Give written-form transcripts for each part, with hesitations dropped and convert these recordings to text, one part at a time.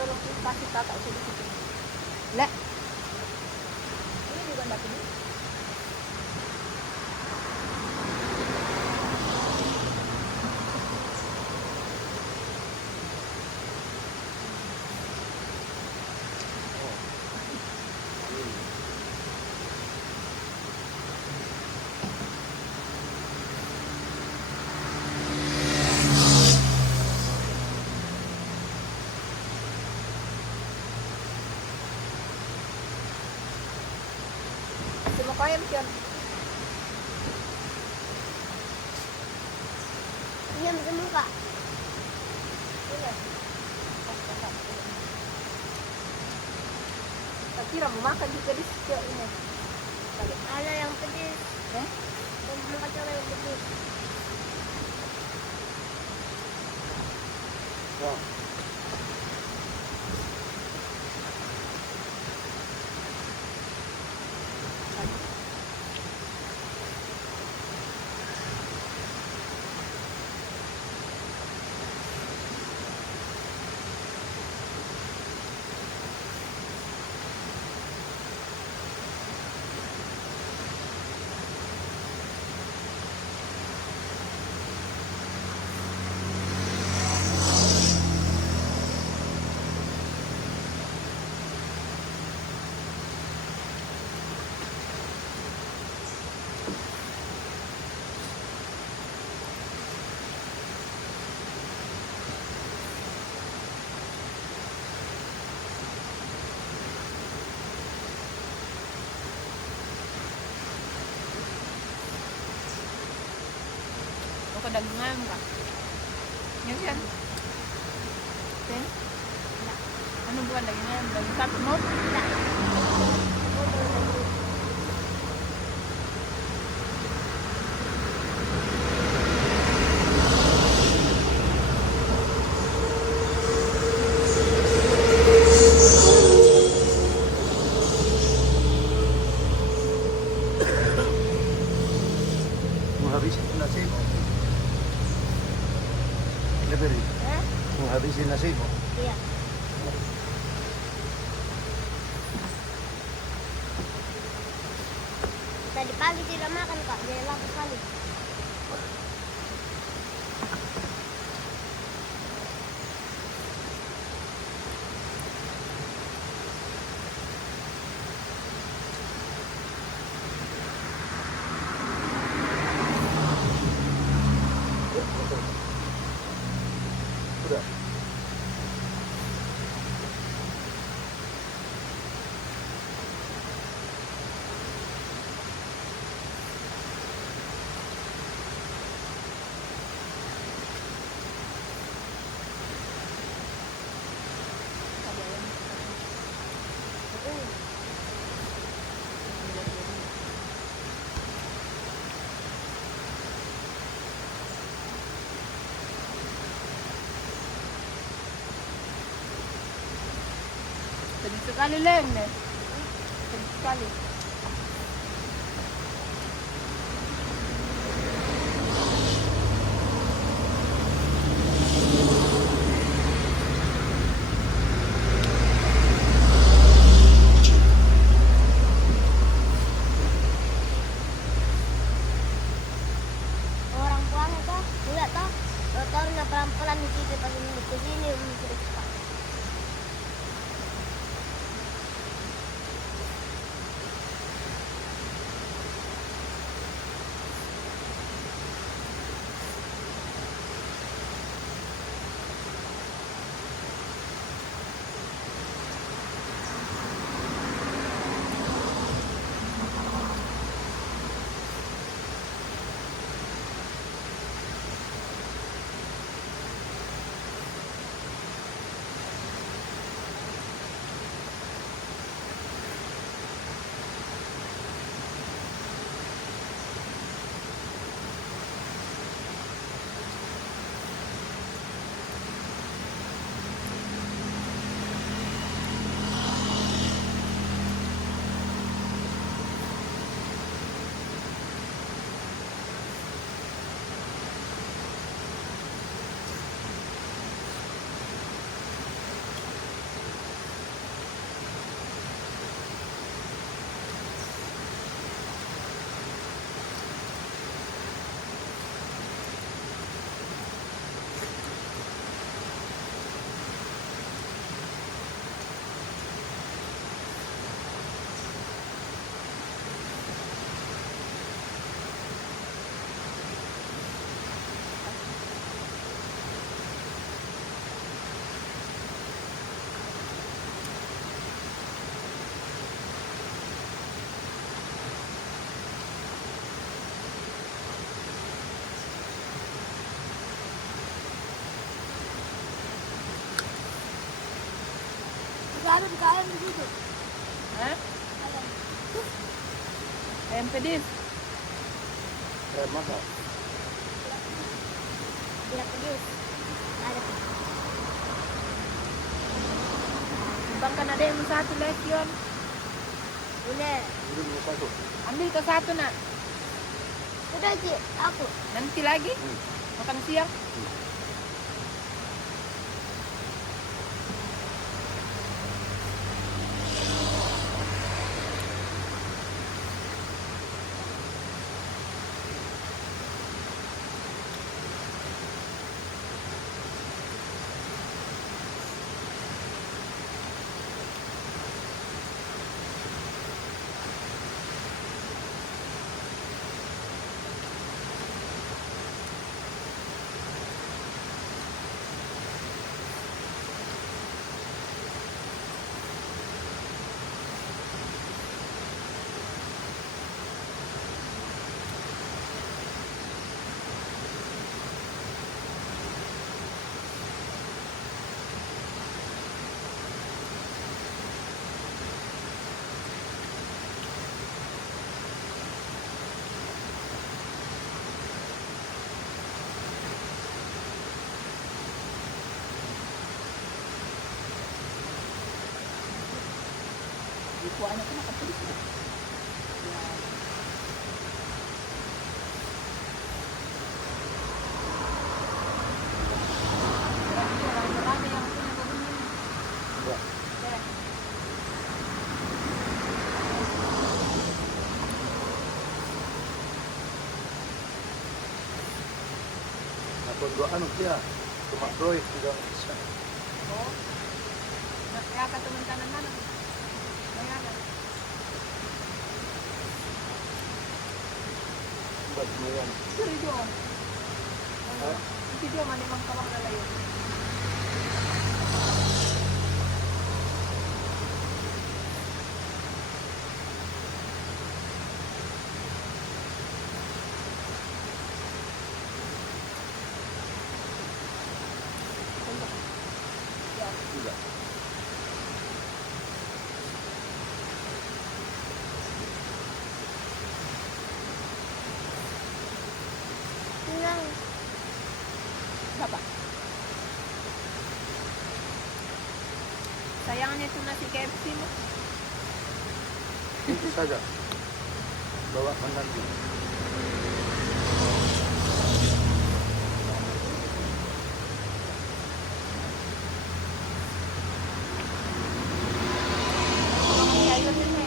tolong kasih kakak sedikit ini. Lah, ini juga enggak ini. Semua ayam siap. Diam semua kak. Iya. Tak kira mau makan juga di setiap ini. Ada yang pedis. Eh? Mau kacau yang pedis. Mau ke daging ayam kak? Ini kan? Oke. Ano bukan daging ayam? Daging sapi mau? Menghabisi nasimu. Lebih. Hah? Menghabisi nasimu. Iya. Tadi pagi tidak makan kak, jadi lapar kali. Sudah. Sedih sekali Leng deh. Sedih sekali. Orang tuanya toh, lihat toh, motornya pelan-pelan di situ pas ini ke sini sudah cepat. Adam kaya di situ. Ha? Ayam. Ayam pedis. Masa. Tidak pedis. Ada. Bang kan ada yang satu lagi yun. Boleh. Ini dulu satu. Ambil ke satu nak. Sudah Ci, aku. Nanti lagi. Makan siang. Kuahnya tuh makan pedis. Ya. Rame-rame yang punya kebun ini. Ya. Ya. Ako dua ano dia. Cuma proyek juga bisa. Oh. Kaya ka tumantanan na lang. Kaya lang. Buat lumayan. Suri doon. Hindi doon manimang kawang lalayo. Tidak. Tenang. Bapak. Sayangnya itu nasi KFC mo. Itu saja. Bawa pendamping. Sayurnya.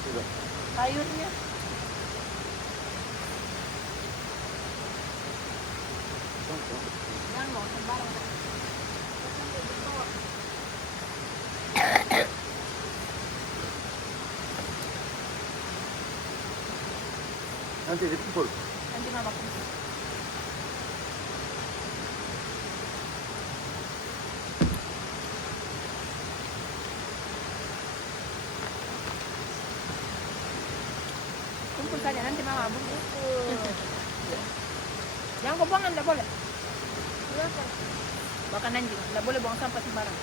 Tidak. Sayurnya. Jangan mau sembarang. Nanti dipukul. Nanti mama kumpul. Kumpul saja nanti mama bungkus. Jangan kau buang, tidak boleh. Kenapa? Makan anjing, tidak boleh buang sampah sembarang.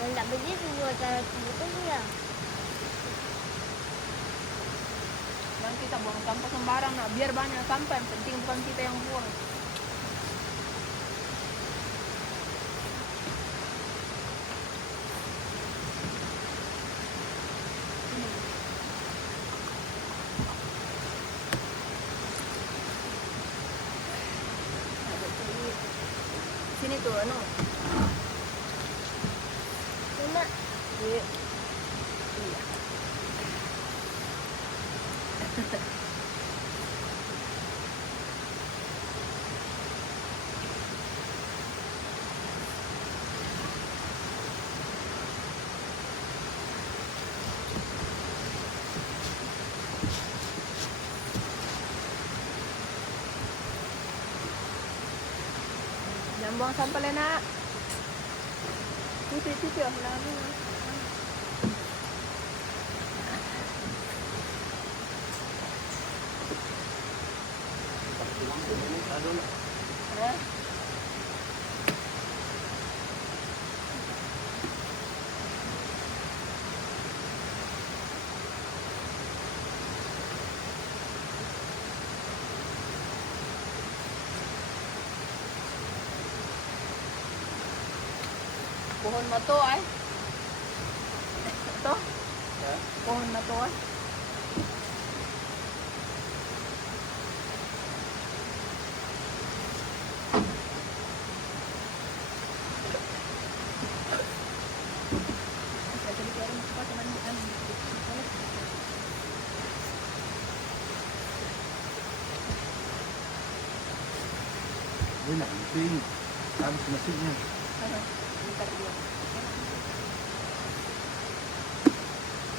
Dan tak begitu juga cara sebetulnya. Jangan kita buang sampah sembarang, nah. Biar banyak sampah, yang penting bukan kita yang buang. Sini tuh, ano? Cuma Iya. Jangan buang sampah Lena. Cuci, oh, lagi. Aduh lah. Hah? Pohon na to ay. Ito, Ha? pohon na to ay. Yun na, ito yung habis masig niya. Ano? Bentar dulu.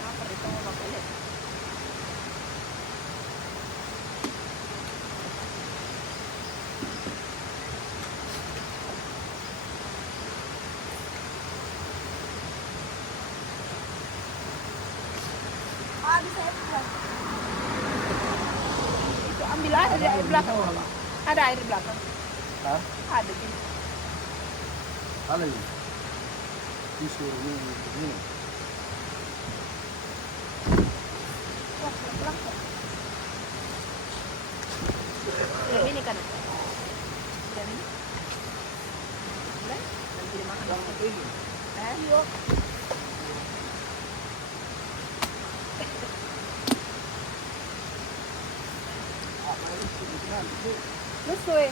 Apa itu mau balik? Ah, bisa ya, Pak? Itu ambil aja dari air belakang. Ada air belakang. Ha? Ada gitu. Ano yun? Piso yun. Wah, pelan-pelan kok. Ini kan. Dan ini. Boleh? Nanti dimakan. Yuk. Lusoy.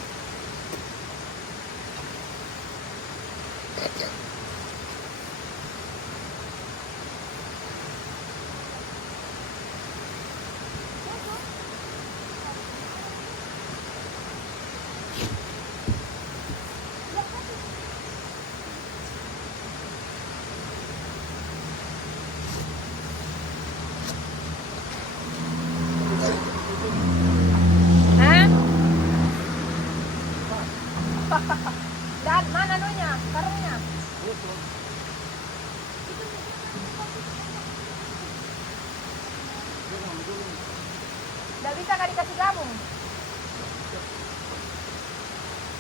Hah? Dad, mana anunya? Karungnya? Nggak bisa nggak dikasih kamu?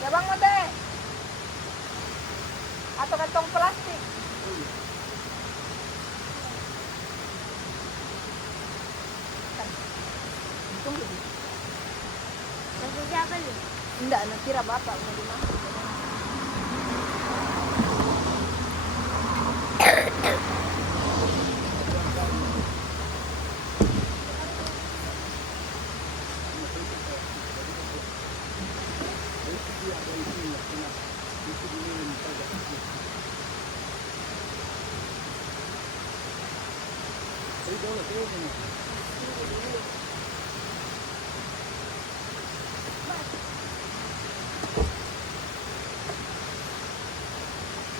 Ya bang Mode. Atau kantong plastik? Tunggu. Langsung siapa nih? Enggak, nak kira bapak mau dimakan.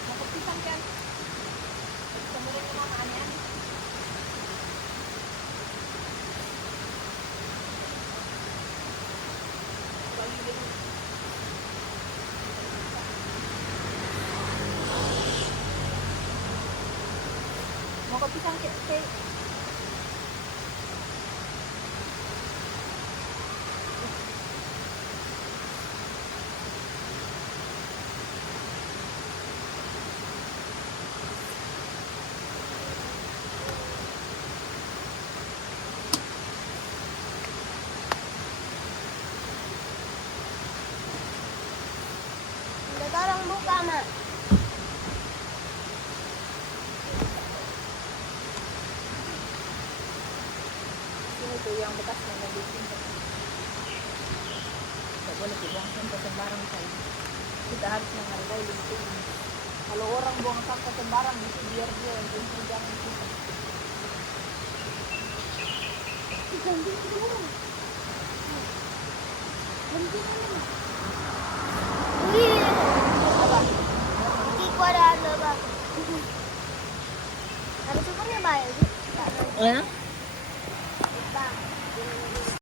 Mau kepisang kan? Kemudian kemana aneh? Bagi dulu. Mau kepisang ke Udah tolong buka, Mak. Ini tuh yang bekas yang mau disimpan. Tidak boleh dibuang sampah sembarang saya. Kita harus menghargai lingkungan. Kalau orang buang sampah sembarang itu biar dia yang penting jangan kita. Ganti dulu. Ganti dulu. Wih, Apa? Kiko ada, Pak. Ada syukurnya, Pak, ya? Ya?